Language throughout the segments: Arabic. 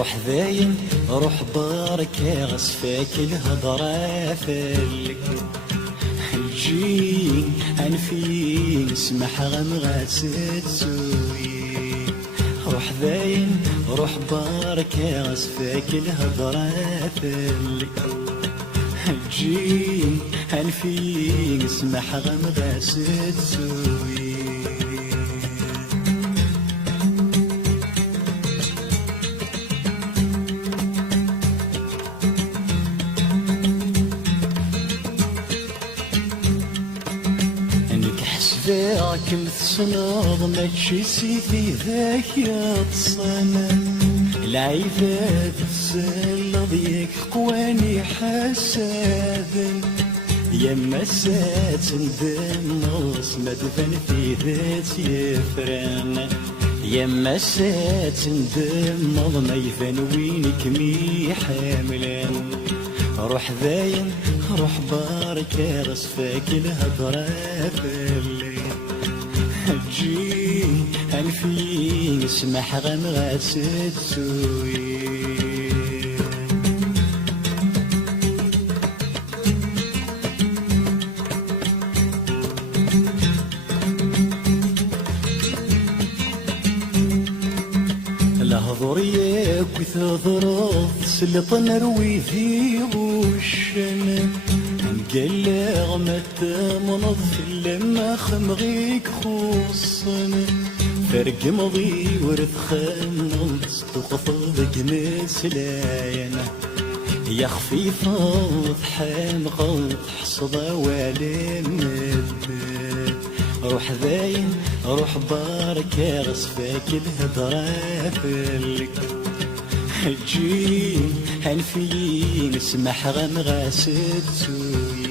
روح ذاين روح بارك غصفاك الهضرة فلك الجي انفي نسمح غمغات سوي روح ذاين روح بارك غصفاك الهضرة فلك الجي انفي نسمح غمغات سوي ذاك مثصناض ماشي سيفي ذاك يتصنع العيبات تسلض ياك قواني حسابا يما سات ندم نص ما دفن في ذات يفران يما سات ندم نظ ما يفن وينك مي حاملان روح ذاين روح بارك غصفاك الهضرة فاللي هتجي انفي نسمح غمغات تسوي لهضر ياك وثضرض سلط نروي في غوشنا نقلغ متى منظف لما خمغيك خوصنا فرق مضي ورث خنص تقفضك مسلاينا يا خفيفة ضحام غلط حصدة ولا مدبر روح ذاين روح بارك غصفاك الهضرة فلك هتجي هنفي نسمح غمغاس تسوي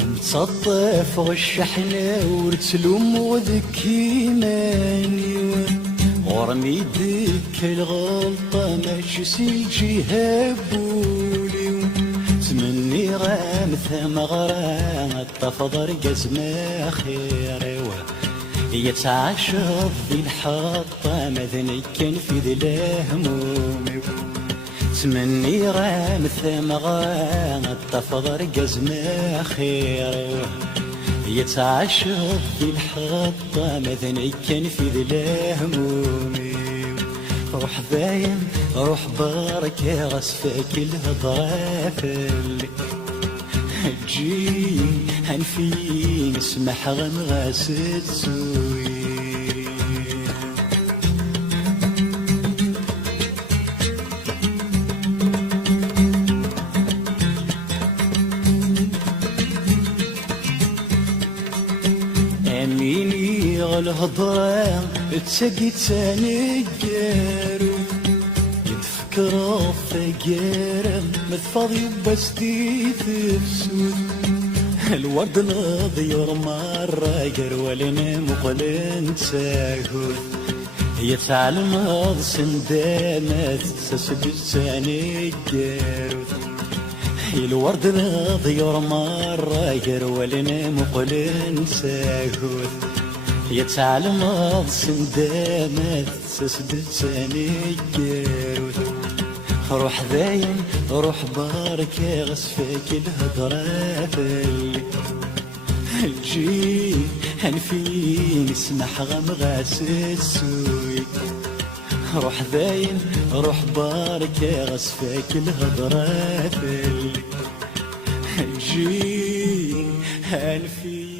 نتصطف والشحنة ورتلوم وذكي ماني ورمي ديك الغلطة ماشي سيجي هبولي تمني غامثة مغرام الطفضر قزمة خيري يتعشر ذي الحطة مذني كان في ذي الهمومي تمني غامثة مغرام الطفضر قزمة خيري يتعشق في الحطة مذني كان في ذي الهمومي روح باين روح بارك غصفاك الهضرة فلك هتجي هنفي نسمح غمغاس تسوي أميني غالهضرة تسقي تاني الجارو يتفكر الثقارة متفاضي بس دي تفسود الورد نضير مرة قرولنا مقلن تساهل يتعلم هذا سندانة تسقي تاني الجارو الورد نضير مرة قرولنا مقلن ساهل يتعلم هذا سندامات تسدد ثاني الجارود روح ذاين روح بارك غصفاك الهضرة فلك الجي هنفي نسمح غمغاس تسوي روح ذاين روح بارك غصفاك الهضرة فلك الجي هنفي